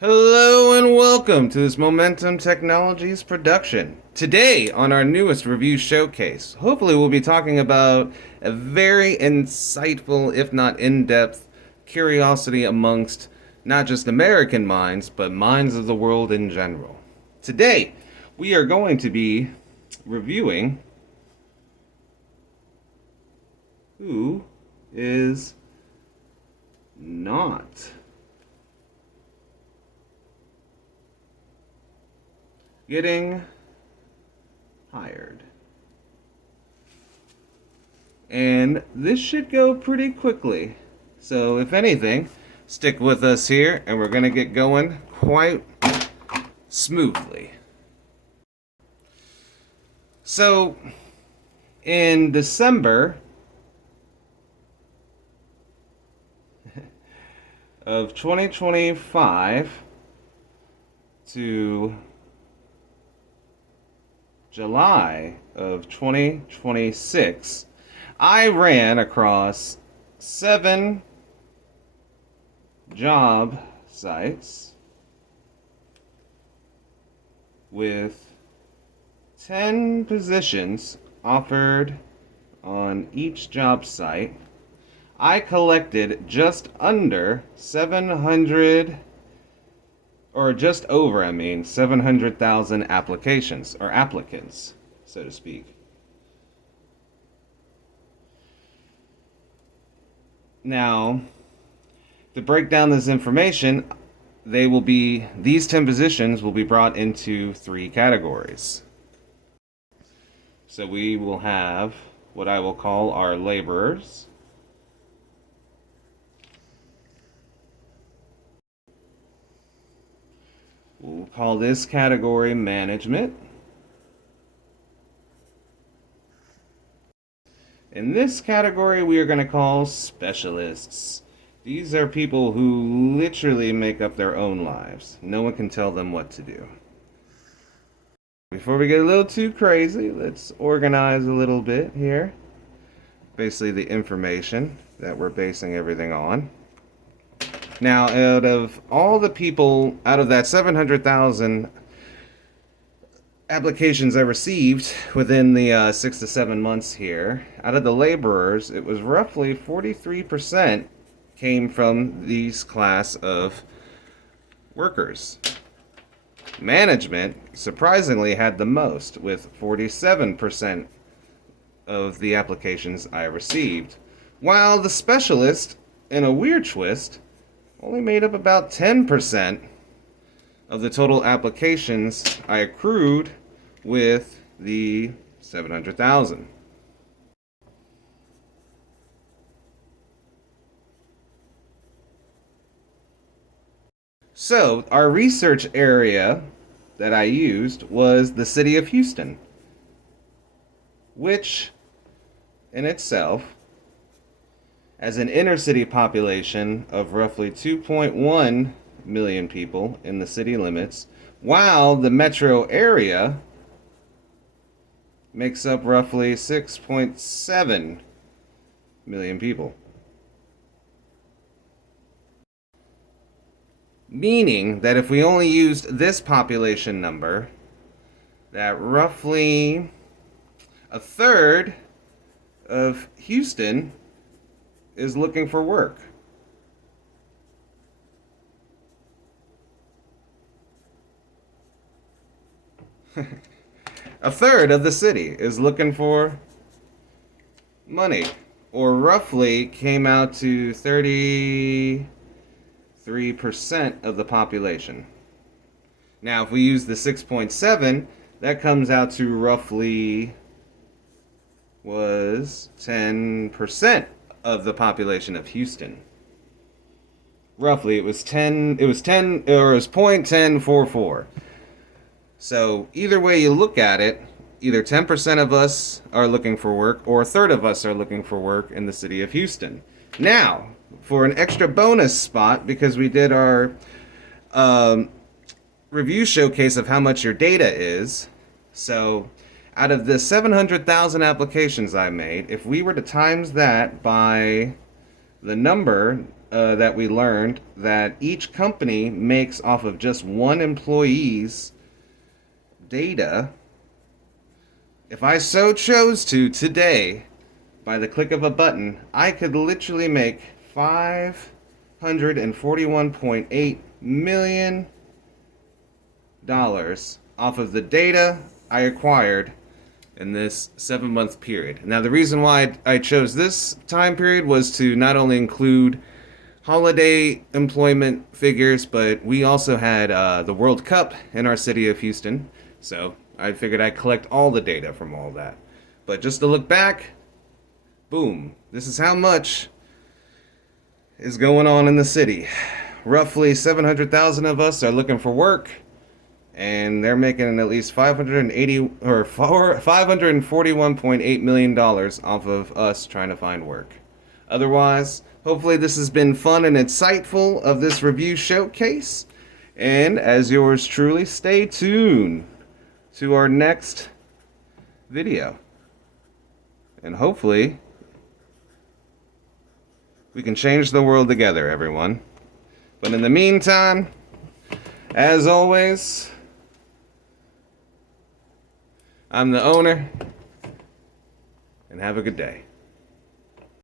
Hello and welcome to this Momentum Technologies production. Today, on our newest review showcase, hopefully we'll be talking about a very insightful, if not in-depth, curiosity amongst not just American minds, but minds of the world in general. Today, we are going to be reviewing Who is Not Getting Hired. And this should go pretty quickly. So if anything, stick with us here and we're going to get going quite smoothly. So in December of 2025 to July of 2026, I ran across 7 job sites with 10 positions offered on each job site. I collected just under 700, or just over, 700,000 applications, or applicants, so to speak. Now, to break down this information, these 10 positions will be brought into 3 categories. So we will have what I will call our laborers, we'll call this category management. In this category, we are going to call specialists. These are people who literally make up their own lives. No one can tell them what to do. Before we get a little too crazy, let's organize a little bit here. Basically, the information that we're basing everything on. Now, out of that 700,000 applications I received within the 6 to 7 months here, out of the laborers, it was roughly 43% came from these class of workers. Management, surprisingly, had the most, with 47% of the applications I received, while the specialist, in a weird twist, only made up about 10% of the total applications I accrued with the 700,000. So, our research area that I used was the city of Houston, which in itself, as an inner city population of roughly 2.1 million people in the city limits, while the metro area makes up roughly 6.7 million people. Meaning that if we only used this population number, that roughly a third of Houston is looking for work. A third of the city is looking for money, or roughly came out to 33% of the population. Now, if we use the 6.7, that comes out to roughly was 10% of the population of Houston. Roughly, it was 0.1044. So either way you look at it, either 10% of us are looking for work, or a third of us are looking for work in the city of Houston. Now, for an extra bonus spot, because we did our review showcase of how much your data is, so out of the 700,000 applications I made, if we were to times that by the number that we learned that each company makes off of just one employee's data. If I so chose to today, by the click of a button, I could literally make $541.8 million off of the data I acquired in this 7-month period. Now, the reason why I chose this time period was to not only include holiday employment figures, but we also had the World Cup in our city of Houston. So I figured I'd collect all the data from all that. But just to look back, boom, this is how much is going on in the city. Roughly 700,000 of us are looking for work, and they're making at least $541.8 million off of us trying to find work. Otherwise, hopefully this has been fun and insightful of this review showcase. And as yours truly, stay tuned to our next video. And hopefully we can change the world together, everyone. But in the meantime, as always, I'm the owner, and have a good day.